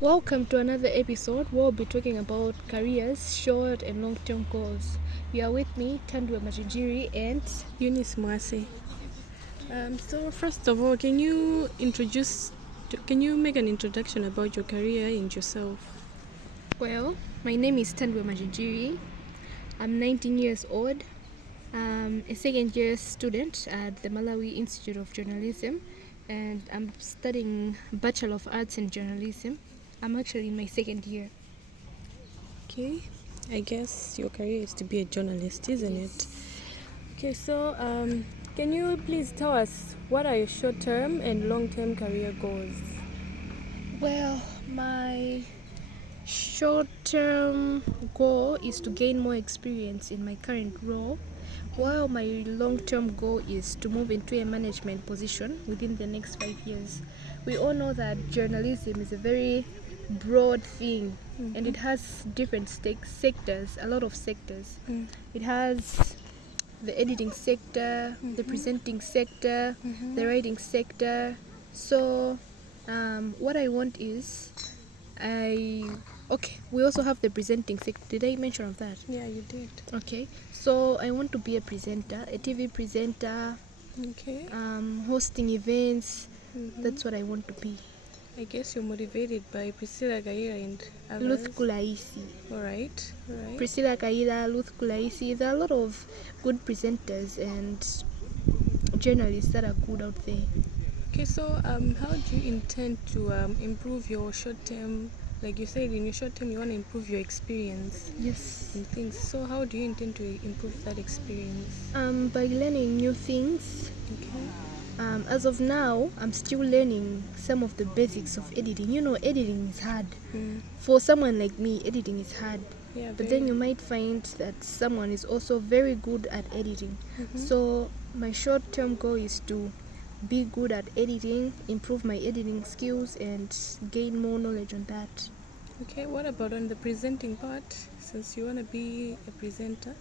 Welcome to another episode where we'll be talking about careers, short and long-term goals. You are with me, Tandwe Majinjiri, and Eunice Mwase. So first of all, can you make an introduction about your career and yourself? well, my name is Tandwe Majinjiri. I'm 19 years old. I'm a second-year student at the Malawi Institute of Journalism, and I'm studying Bachelor of Arts in Journalism. I'm actually in my second year. Okay, I guess your career is to be a journalist, isn't it? Okay, so can you please tell us what are your short-term and long-term career goals? Well, my short-term goal is to gain more experience in my current role, while my long-term goal is to move into a management position within the next 5 years. We all know that journalism is a very broad thing, and it has different sectors, a lot of sectors. It has the editing sector, the presenting sector, the writing sector. So what I want is we also have the presenting sector. Did I mention of that? Yeah, you did. Okay, so I want to be a presenter, a TV presenter. Okay. Hosting events. That's what I want to be. I guess you're motivated by Priscilla Gaira and others. Ruth Kulaisi. All right. Priscilla Gaira, Ruth Kulaisi. There are a lot of good presenters and journalists that are good out there. Okay, so how do you intend to improve your short-term, like you said, in your short-term you want to improve your experience? Yes. In things. So how do you intend to improve that experience? By learning new things. Okay. As of now, I'm still learning some of the basics of editing. You know, editing is hard. For someone like me, editing is hard. Yeah, but then you might find that someone is also very good at editing. So my short-term goal is to be good at editing, improve my editing skills, and gain more knowledge on that. Okay, what about on the presenting part, since you want to be a presenter?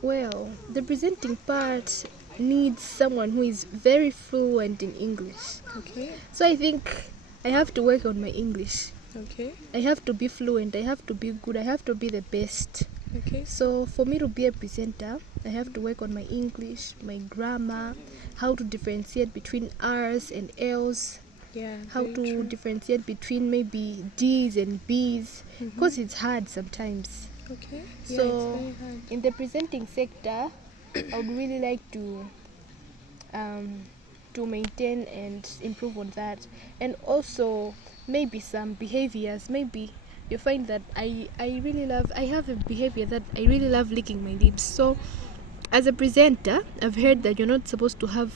Well, the presenting part needs someone who is very fluent in English. Okay. So I think I have to work on my English. Okay. I have to be fluent, I have to be good, I have to be the best. Okay. So for me to be a presenter, I have to work on my English, my grammar, how to differentiate between R's and L's. Yeah. How to differentiate between maybe D's and B's, because it's hard sometimes. Okay. So yeah, it's very hard. In the presenting sector, I would really like to maintain and improve on that, and also maybe some behaviors. Maybe you find that I have a behavior that I really love licking my lips. So as a presenter, I've heard that you're not supposed to have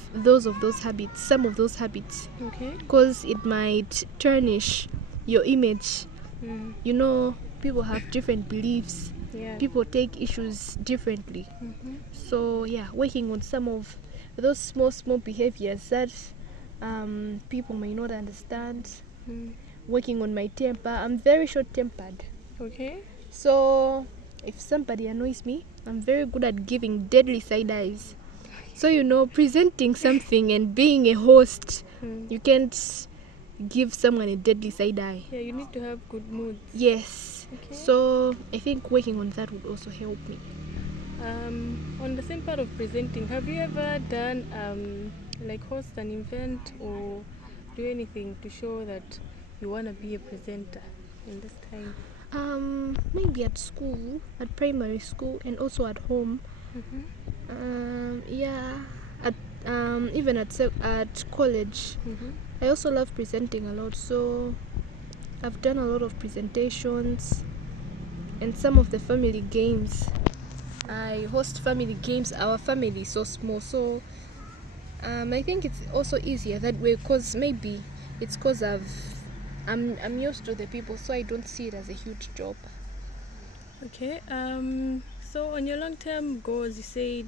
some of those habits. Okay. Because it might tarnish your image. You know, people have different beliefs. Yeah. People take issues differently. So yeah, working on some of those small behaviors that people may not understand. Working on my temper. I'm very short-tempered. Okay. So if somebody annoys me, I'm very good at giving deadly side eyes. So you know, presenting something and being a host, you can't give someone a deadly side eye. Yeah, you need to have good moods. Yes. Okay. So I think working on that would also help me. On the same part of presenting, have you ever done like host an event or do anything to show that you want to be a presenter in this time? Maybe at school, at primary school, and also at home. Even at college. I also love presenting a lot, so I've done a lot of presentations and some of the family games. I host family games. Our family is so small, so I think it's also easier that way, because maybe it's because I'm used to the people, so I don't see it as a huge job. Okay. So on your long-term goals, you said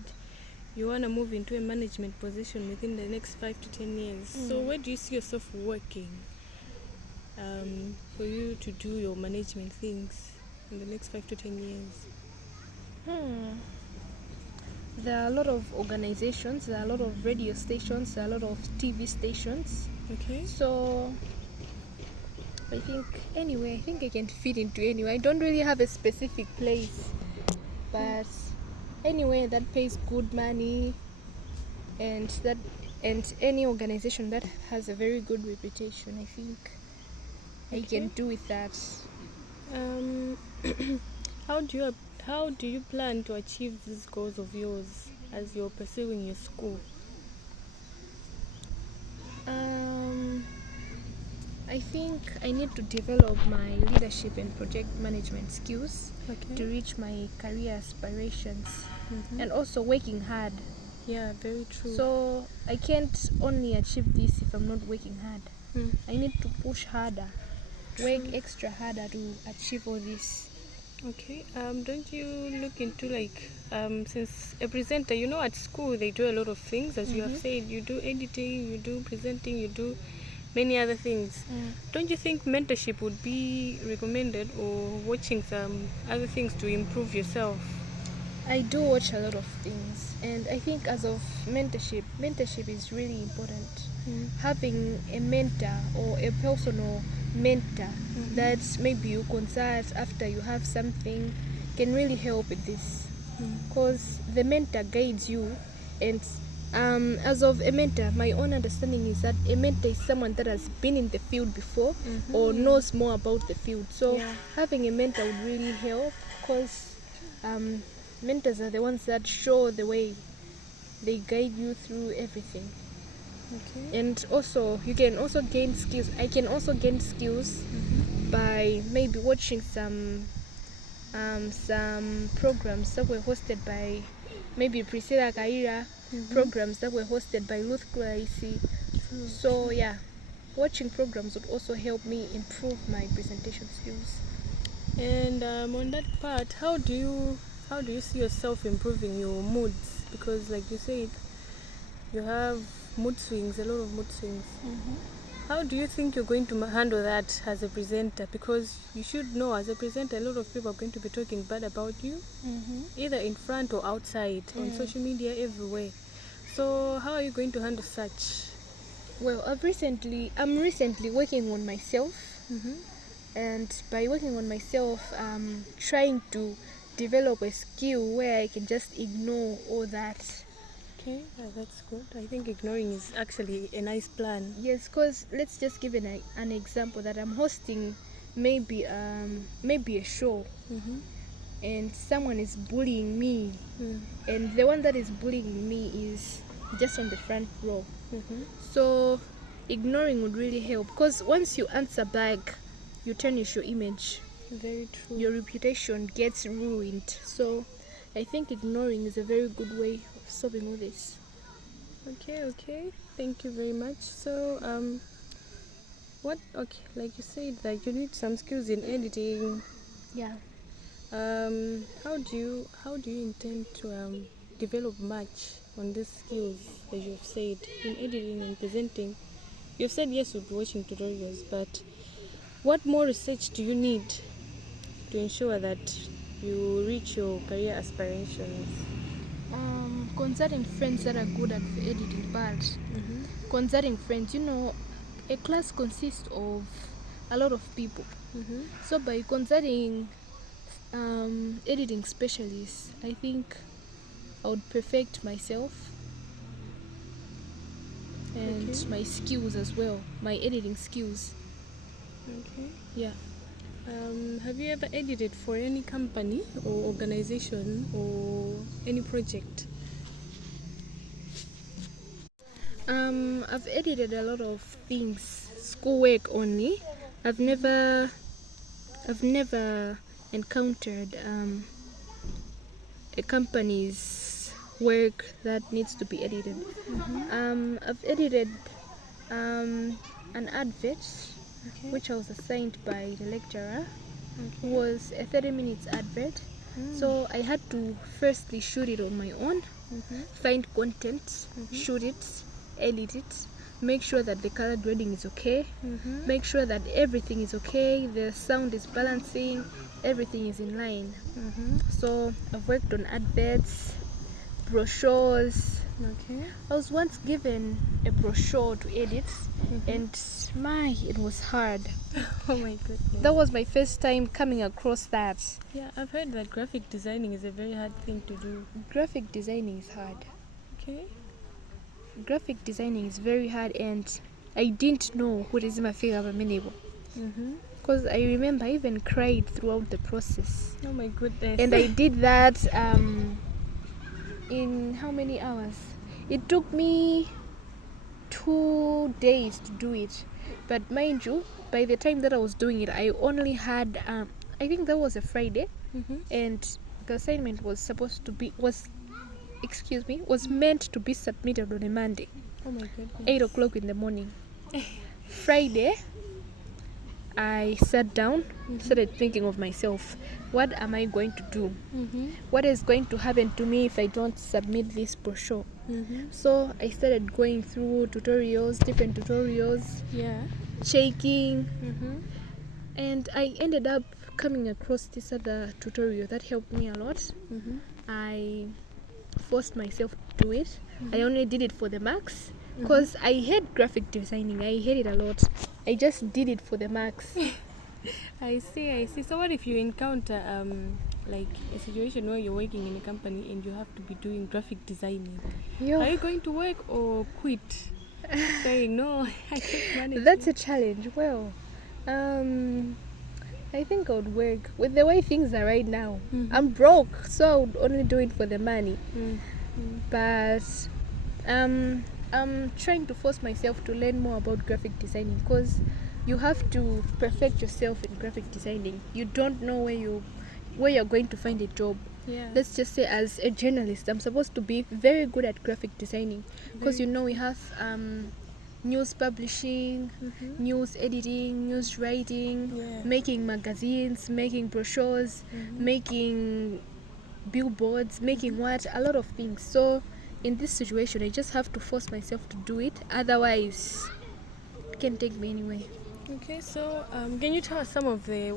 you want to move into a management position within the next 5 to 10 years. So where do you see yourself working for you to do your management things in the next 5 to 10 years? There are a lot of organizations, there are a lot of radio stations, there are a lot of TV stations. Okay. So I think anywhere. I think I can fit into anywhere. I don't really have a specific place, but anywhere that pays good money, and any organization that has a very good reputation, I think I can do with that. How do you plan to achieve these goals of yours as you're pursuing your school? I think I need to develop my leadership and project management skills to reach my career aspirations, and also working hard. Yeah, very true. So I can't only achieve this if I'm not working hard. I need to push harder, work extra harder to achieve all this. Okay. Don't you look into since a presenter, at school they do a lot of things, as you have said, you do editing, you do presenting, you do many other things. Don't you think mentorship would be recommended, or watching some other things to improve yourself? I do watch a lot of things, and I think as of mentorship is really important. Having a mentor or a personal mentor that maybe you consult after you have something can really help with this, because the mentor guides you. And as of a mentor, my own understanding is that a mentor is someone that has been in the field before or knows more about the field. So having a mentor would really help, because mentors are the ones that show the way. They guide you through everything. Okay. And also you can also gain skills. I can also gain skills by maybe watching some programs that were hosted by maybe Priscilla Kaira, programs that were hosted by Ruth Gracie. So yeah, watching programs would also help me improve my presentation skills. And on that part, how do you see yourself improving your moods? Because like you said, you have mood swings, a lot of mood swings. How do you think you're going to handle that as a presenter? Because you should know, as a presenter, a lot of people are going to be talking bad about you, either in front or outside, on social media, everywhere. So how are you going to handle such? Well, I'm recently working on myself, and by working on myself, I'm trying to develop a skill where I can just ignore all that. Okay, that's good. I think ignoring is actually a nice plan. Yes, because let's just give an example that I'm hosting maybe a show, and someone is bullying me, and the one that is bullying me is just on the front row. So ignoring would really help, because once you answer back, you tarnish your image. Very true. Your reputation gets ruined. So I think ignoring is a very good way of solving all this. Okay. Thank you very much. So like you said, like you need some skills in editing. Yeah. How do you intend to develop much on these skills, as you've said, in editing and presenting? You've said yes, you'll be watching tutorials, but what more research do you need to ensure that you reach your career aspirations? Consulting friends that are good at the editing part. Consulting friends, a class consists of a lot of people. So by consulting editing specialists, I think I would perfect myself and my skills as well, my editing skills. Okay. Yeah. Have you ever edited for any company or organization or any project? I've edited a lot of things, schoolwork only. I've never encountered a company's work that needs to be edited. I've edited an advert which I was assigned by the lecturer. It was a 30 minutes advert. So I had to firstly shoot it on my own, find content, shoot it, edit it, make sure that the color grading is okay, make sure that everything is okay, the sound is balancing, everything is in line. So I've worked on adverts, brochures, Okay. I was once given a brochure to edit, and it was hard. Oh my goodness. That was my first time coming across that. Yeah, I've heard that graphic designing is a very hard thing to do. Graphic designing is hard. Okay. Graphic designing is very hard, and I didn't know what is my figure amenable. Because I remember I even cried throughout the process. Oh my goodness. And I did that in how many hours? It took me 2 days to do it. But mind you, by the time that I was doing it, I only had, I think that was a Friday, and the assignment was meant to be submitted on a Monday, Oh my goodness. 8 o'clock in the morning. Friday, I sat down, started thinking of myself. What am I going to do? What is going to happen to me if I don't submit this brochure? So I started going through different tutorials, Yeah. checking, and I ended up coming across this other tutorial that helped me a lot. I forced myself to do it. I only did it for the marks because I hate graphic designing. I hate it a lot. I just did it for the marks. I see. So what if you encounter like a situation where you're working in a company and you have to be doing graphic designing? Are you going to work or quit? Saying no, I can't manage. That's a challenge. Well, I think I would work with the way things are right now. I'm broke, so I would only do it for the money. But I'm trying to force myself to learn more about graphic designing, because you have to perfect yourself in graphic designing. You don't know where you're going to find a job. Yeah. Let's just say, as a journalist, I'm supposed to be very good at graphic designing, because we have news publishing, news editing, news writing, making magazines, making brochures, making billboards, making a lot of things. So in this situation, I just have to force myself to do it, otherwise it can't take me anywhere. Okay, so can you tell us some of the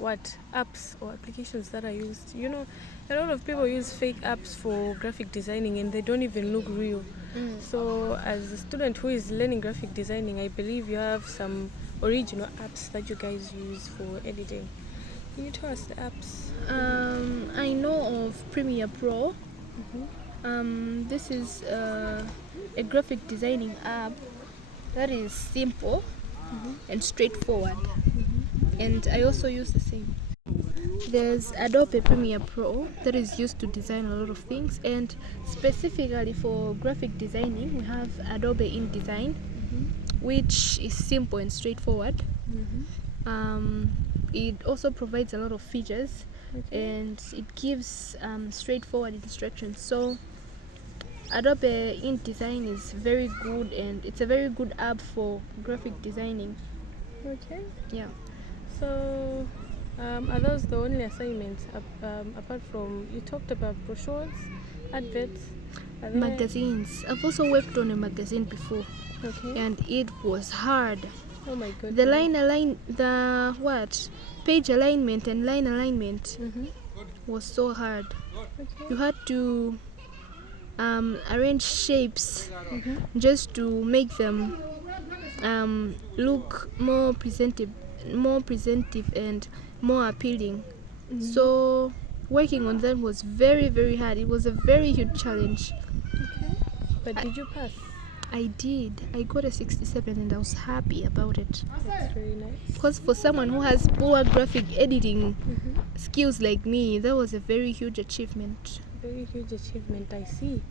apps or applications that are used? You know, a lot of people use fake apps for graphic designing and they don't even look real. So as a student who is learning graphic designing, I believe you have some original apps that you guys use for editing. Can you tell us the apps? I know of Premiere Pro. This is a graphic designing app that is simple and straightforward, and I also use the same. There's Adobe Premiere Pro that is used to design a lot of things, and specifically for graphic designing we have Adobe InDesign, which is simple and straightforward. It also provides a lot of features, and it gives straightforward instructions. So Adobe InDesign is very good, and it's a very good app for graphic designing. Okay. Yeah. So are those the only assignments apart from, you talked about brochures, adverts? Magazines. I've also worked on a magazine before. Okay. And it was hard. Oh my goodness. The page alignment and line alignment was so hard. Okay. You had to arrange shapes just to make them look more presentive and more appealing. So working on them was very, very hard. It was a very huge challenge. Okay. But did you pass? I did. I got a 67 and I was happy about it. That's very nice. Because for someone who has poor graphic editing skills like me, that was a very huge achievement. Very huge achievement, I see.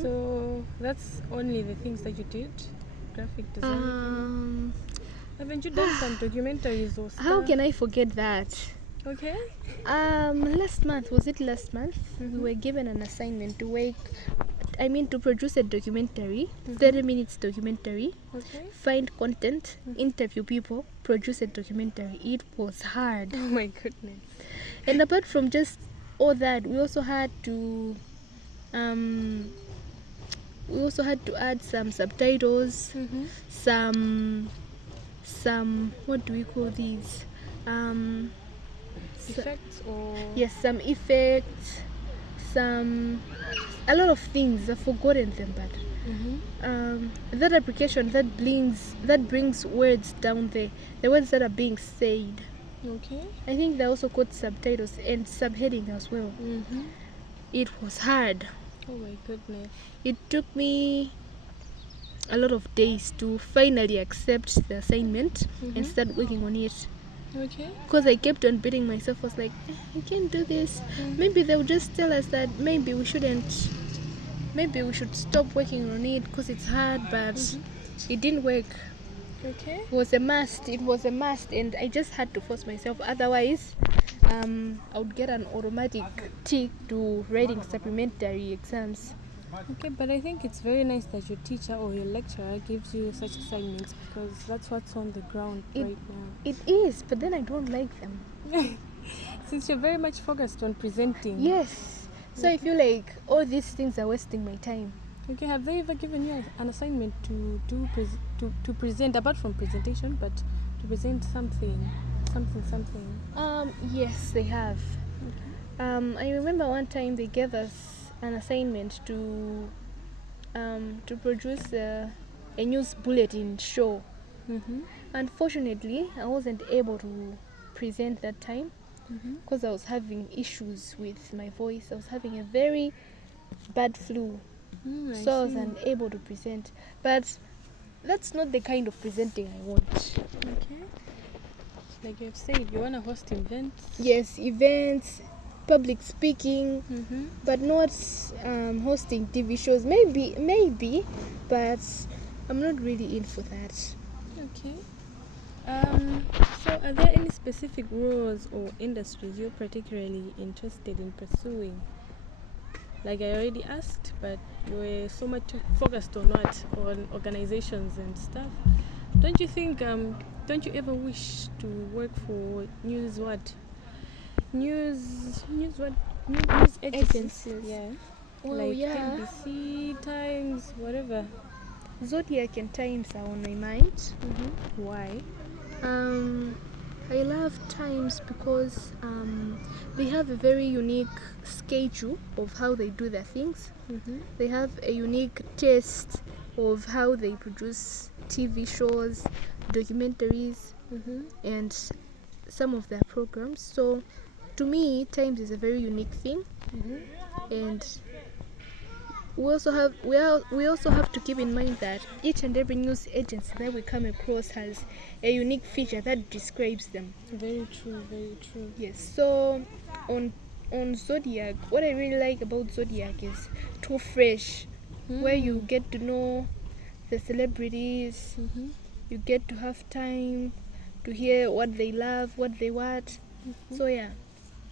So that's only the things that you did? Graphic design? Haven't you done some documentaries or stuff? How can I forget that? Okay. Last month, we were given an assignment to produce a documentary, 30 minutes documentary, find content, interview people, produce a documentary. It was hard. Oh my goodness. And apart from just all that, we also had to add some subtitles, some what do we call these? Effects or? Yes, some effects, a lot of things. I've forgotten them, but That application that brings words down there, the words that are being said. Okay. I think they also got subtitles and subheading as well. It was hard. Oh my goodness. It took me a lot of days to finally accept the assignment and start working on it. Okay. Because I kept on beating myself. I was like, I can't do this. Maybe they'll just tell us that maybe we shouldn't. Maybe we should stop working on it because it's hard, but it didn't work. Okay. It was a must, and I just had to force myself. Otherwise, I would get an automatic tick to writing supplementary exams. Okay, but I think it's very nice that your teacher or your lecturer gives you such assignments, because that's what's on the ground right now. It is, but then I don't like them. Since you're very much focused on presenting. Yes. So I feel like all these things are wasting my time. Okay, have they ever given you an assignment to present, apart from presentation, but to present something? Yes, they have. I remember one time they gave us an assignment to produce a news bulletin show. Unfortunately, I wasn't able to present that time because I was having issues with my voice. I was having a very bad flu, so I was unable to present. But that's not the kind of presenting I want. Okay. Like you've said, you want to host events. Yes, events, public speaking, but not hosting TV shows. Maybe, but I'm not really in for that. Okay. So are there any specific roles or industries you're particularly interested in pursuing? Like I already asked, but you were so much focused on organizations and stuff. Don't you think, don't you ever wish to work for news agencies? Yeah. Well, like yeah. NBC, Times, whatever. Zodiac and Times are on my mind. Why? I love Times because they have a very unique schedule of how they do their things. They have a unique taste of how they produce TV shows, documentaries, and some of their programs. So to me, Times is a very unique thing, and we also have to keep in mind that each and every news agency that we come across has a unique feature that describes them. Very true, very true. Yes. So on Zodiac, what I really like about Zodiac is too fresh, where you get to know the celebrities, you get to have time to hear what they love, what they want. So yeah,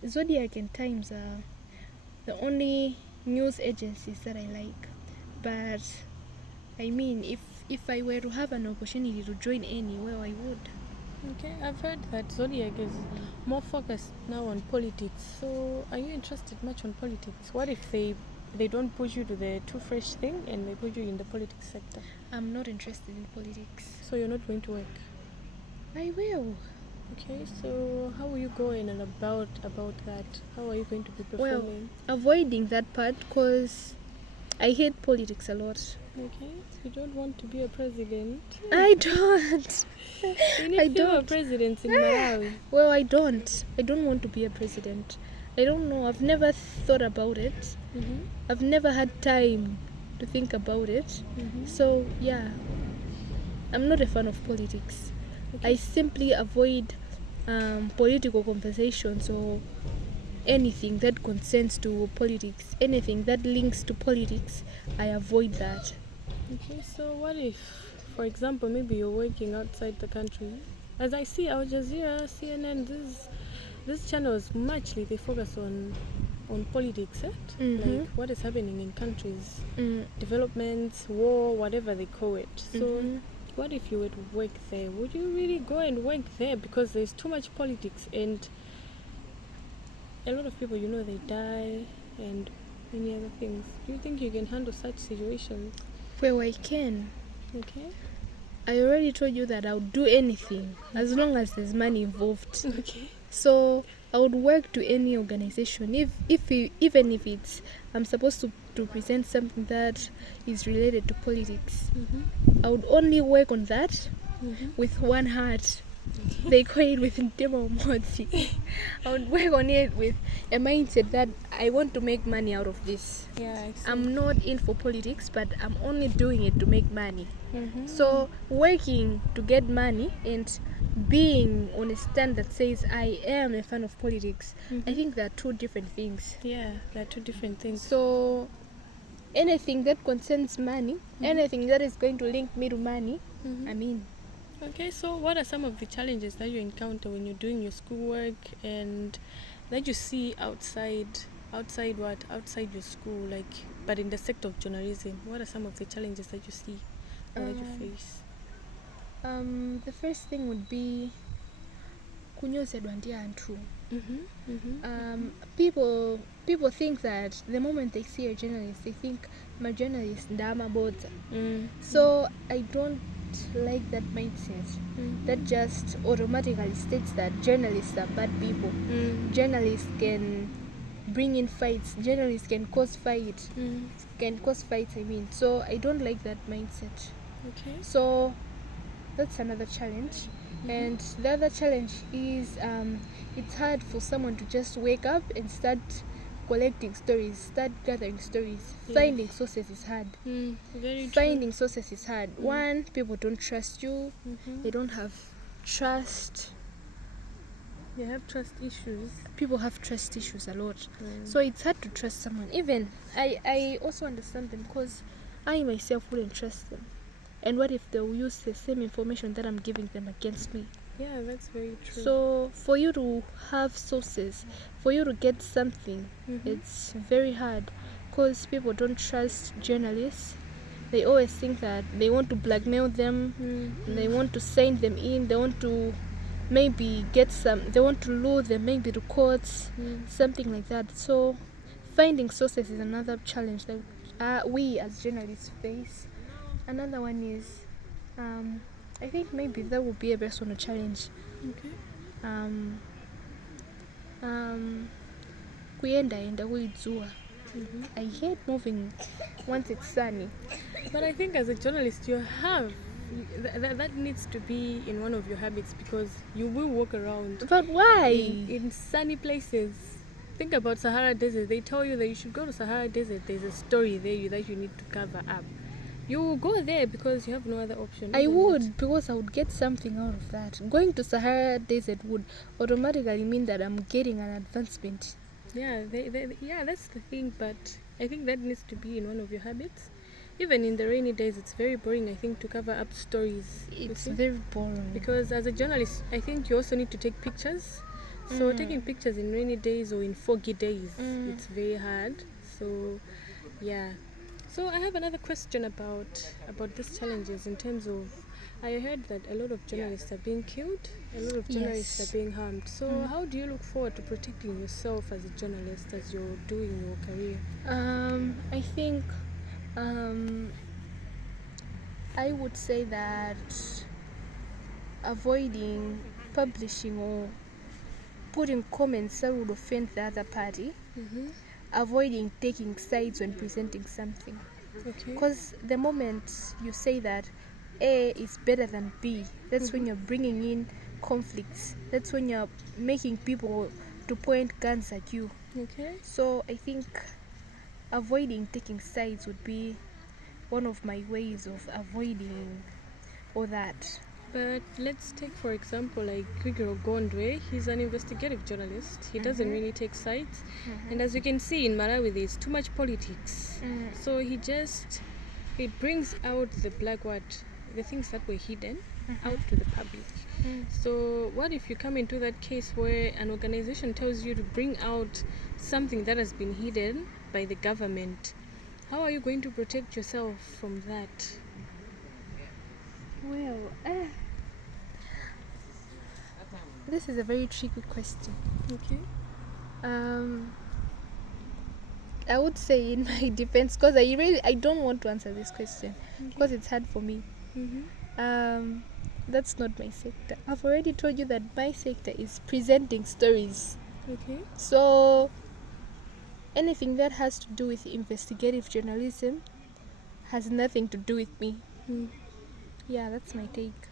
Zodiac and Times are the only news agencies that I like. But I mean, if I were to have an opportunity to join any, well, I would. Okay, I've heard that Zodiac is more focused now on politics. So are you interested much on politics? What if they don't push you to the too fresh thing and they put you in the politics sector? I'm not interested in politics. So you're not going to work? I will. Okay, so how are you going and about that? How are you going to be performing? Well, avoiding that part because I hate politics a lot. Okay, you don't want to be a president? I don't. You need fewer presidents in Malawi. Well, I don't want to be a president. I don't know. I've never thought about it. I've never had time to think about it. So yeah, I'm not a fan of politics. Okay. I simply avoid political conversations or anything that concerns to politics, anything that links to politics. I avoid that. Okay, so what if, for example, maybe you're working outside the country? As I see Al Jazeera, CNN, these channels muchly they focus on politics, like what is happening in countries, developments, war, whatever they call it. So what if you were to work there? Would you really go and work there? Because there's too much politics and a lot of people, they die and many other things. Do you think you can handle such situations? Well, I can. Okay. I already told you that I would do anything as long as there's money involved. Okay. So I would work to any organization, even if it's I'm supposed to to present something that is related to politics. Mm-hmm. I would only work on that Mm-hmm. with one heart. They call it with Ntemo Moti. I would work on it with a mindset that I want to make money out of this. Yeah, I see. I'm not in for politics, but I'm only doing it to make money. Mm-hmm. So working to get money and being on a stand that says I am a fan of politics, I think they're two different things. Yeah, they're two different things. So anything that concerns money, anything that is going to link me to money, Mhm. I mean, Okay, so what are some of the challenges that you encounter when you're doing your schoolwork and that you see outside your school, like, but in the sector of journalism? What are some of the challenges that you see or that you face? the first thing would be kunyozedwa ndi anthu. People think that the moment they see a journalist, they think my journalist ndamabodza. So I don't like that mindset. That just automatically states that journalists are bad people. Journalists can bring in fights. Journalists can cause fights. I mean, so I don't like that mindset. Okay. So that's another challenge. And the other challenge is it's hard for someone to just wake up and start collecting stories, start gathering stories. Yes. Finding sources is hard. Very Finding sources is hard. One, people don't trust you. true. They don't have trust. They have trust issues. People have trust issues a lot. So it's hard to trust someone. Even I also understand them because I myself wouldn't trust them. And what if they'll use the same information that I'm giving them against me? Yeah, that's very true. So for you to have sources, for you to get something, it's very hard because people don't trust journalists. They always think that they want to blackmail them, they want to sign them in, they want to maybe they want to lure them maybe to courts, something like that. So finding sources is another challenge that we as journalists face. Another one is I think maybe that would be a personal challenge. Okay. Kuyendaenda kulidzua. I hate moving once it's sunny. But I think as a journalist, you have that needs to be in one of your habits because you will walk around But why? in sunny places. Think about Sahara Desert. They tell you that you should go to Sahara Desert. There's a story there that you need to cover up. You will go there because you have no other option. I isn't would, it? because I would get something out of that. Going to Sahara Desert would automatically mean that I'm getting an advancement. Yeah, yeah, that's the thing. But I think that needs to be in one of your habits. Even in the rainy days, it's very boring, I think, to cover up stories. you It's see? very boring. Because as a journalist, I think you also need to take pictures. So taking pictures in rainy days or in foggy days, it's very hard. So, yeah. So I have another question about these challenges in terms of, I heard that a lot of journalists are being killed, a lot of journalists Yes. are being harmed. So how do you look forward to protecting yourself as a journalist as you're doing your career? I think I would say that avoiding publishing or putting comments that would offend the other party, avoiding taking sides when presenting something. Okay. Because the moment you say that A is better than B, that's when you're bringing in conflicts. That's when you're making people to point guns at you. Okay. So I think avoiding taking sides would be one of my ways of avoiding all that. But let's take, for example, like Kwigiro Gondwe. He's an investigative journalist. He doesn't really take sides. And as you can see in Malawi, there's too much politics. So he brings out the things that were hidden out to the public. So what if you come into that case where an organization tells you to bring out something that has been hidden by the government? How are you going to protect yourself from that? Well, this is a very tricky question. Okay. I would say in my defense, because I don't want to answer this question because it's hard for me. That's not my sector. I've already told you that my sector is presenting stories. Okay. So anything that has to do with investigative journalism has nothing to do with me. Yeah, that's my take.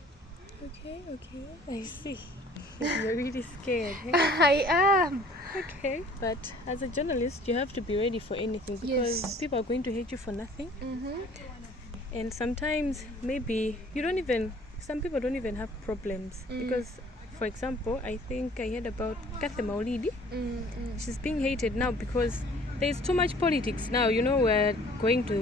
Okay, I see. You're really scared. Eh? I am. Okay, but as a journalist, you have to be ready for anything because Yes. people are going to hate you for nothing. Mm-hmm. And sometimes maybe some people don't even have problems because, for example, I think I heard about Kathe Maulidi. She's being hated now because there's too much politics now. We're going to,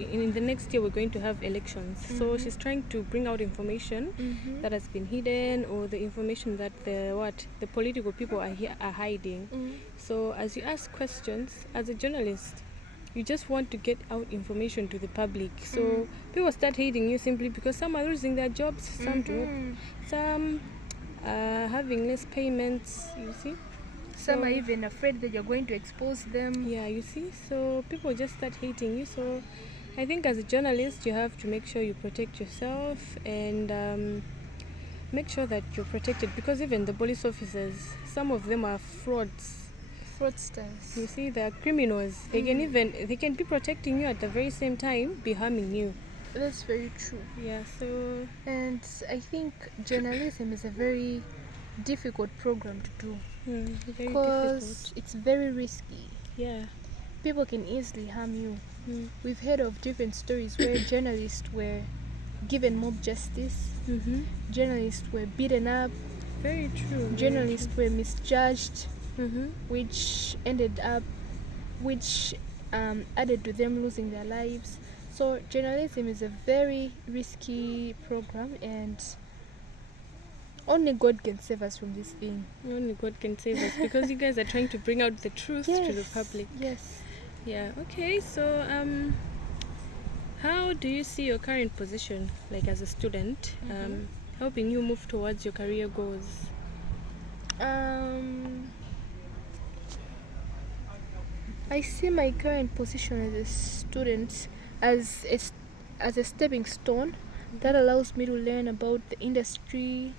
in the next year, we're going to have elections. So she's trying to bring out information that has been hidden, or the information that the political people are hiding. So as you ask questions, as a journalist, you just want to get out information to the public. So people start hating you simply because some are losing their jobs, some are having less payments, you see. Some are even afraid that you're going to expose them. Yeah, you see. So people just start hating you. So I think as a journalist, you have to make sure you protect yourself and make sure that you're protected, because even the police officers, some of them are fraudsters. You see, they're criminals. They can be protecting you at the very same time be harming you. That's very true. Yeah, so And I think journalism is a very difficult program to do very because difficult. it's very risky. Yeah. People can easily harm you. We've heard of different stories where journalists were given mob justice, journalists were beaten up, Very true. journalists were misjudged, which added to them losing their lives. So journalism is a very risky program, and only God can save us from this thing. Only God can save us because you guys are trying to bring out the truth to the public. Yes. Yeah. Okay. So how do you see your current position, like as a student, helping you move towards your career goals? I see my current position as a student as a stepping stone that allows me to learn about the industry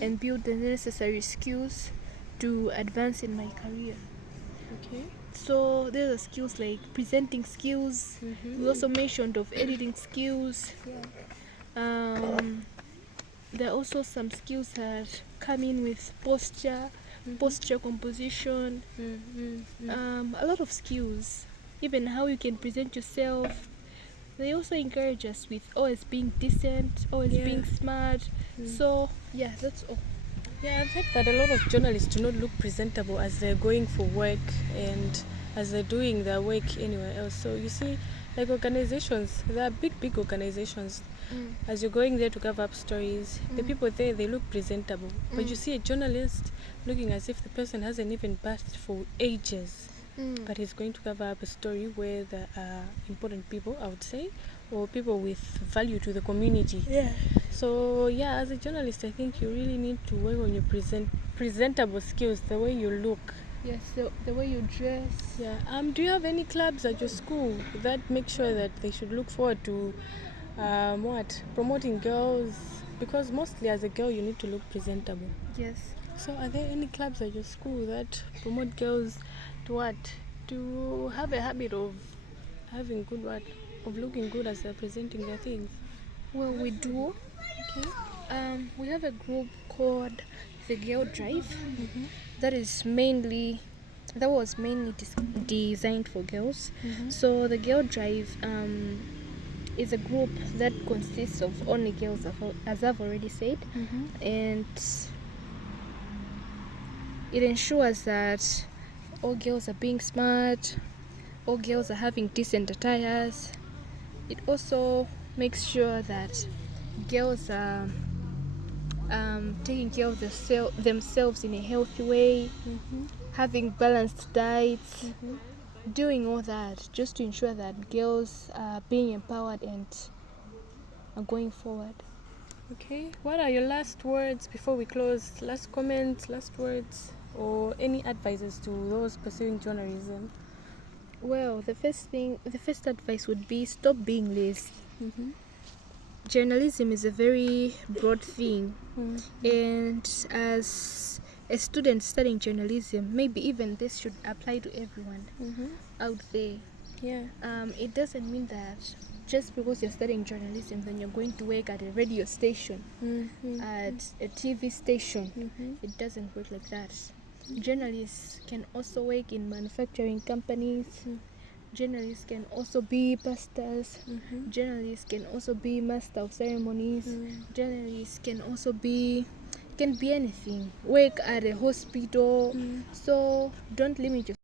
and build the necessary skills to advance in my career. Okay. So there are skills like presenting skills. We also mentioned of editing skills. There are also some skills that come in with posture composition, a lot of skills, even how you can present yourself. They also encourage us with always being decent, always being smart. So yeah, that's all. Yeah, I've heard that a lot of journalists do not look presentable as they're going for work and as they're doing their work anywhere else. So you see, like organizations, there are big organizations. As you're going there to cover up stories, the people there, they look presentable. But you see a journalist looking as if the person hasn't even bathed for ages. But he's going to cover up a story where there are important people, I would say, or people with value to the community. Yeah. So yeah, as a journalist, I think you really need to work on your presentable skills, the way you look. Yes, the way you dress. Yeah. Do you have any clubs at your school that make sure that they should look forward to promoting girls? Because mostly as a girl, you need to look presentable. Yes. So are there any clubs at your school that promote girls to have a habit of having of looking good as they're presenting their things? Well, we do. Okay. We have a group called the Girl Drive. That was mainly designed for girls. So the Girl Drive is a group that consists of only girls, as I've already said, and it ensures that all girls are being smart, all girls are having decent attires. It also makes sure that girls are taking care of themselves in a healthy way, having balanced diets, doing all that just to ensure that girls are being empowered and are going forward. Okay. What are your last words before we close? Last comments, last words, or any advices to those pursuing journalism? Well, the first advice would be stop being lazy. Journalism is a very broad thing, and as a student studying journalism, maybe even this should apply to everyone out there. Yeah. It doesn't mean that just because you're studying journalism, then you're going to work at a radio station, at a TV station. It doesn't work like that. Journalists can also work in manufacturing companies. Journalists can also be pastors. Journalists can also be master of ceremonies. Journalists can also be anything. Work at a hospital. So don't limit yourself.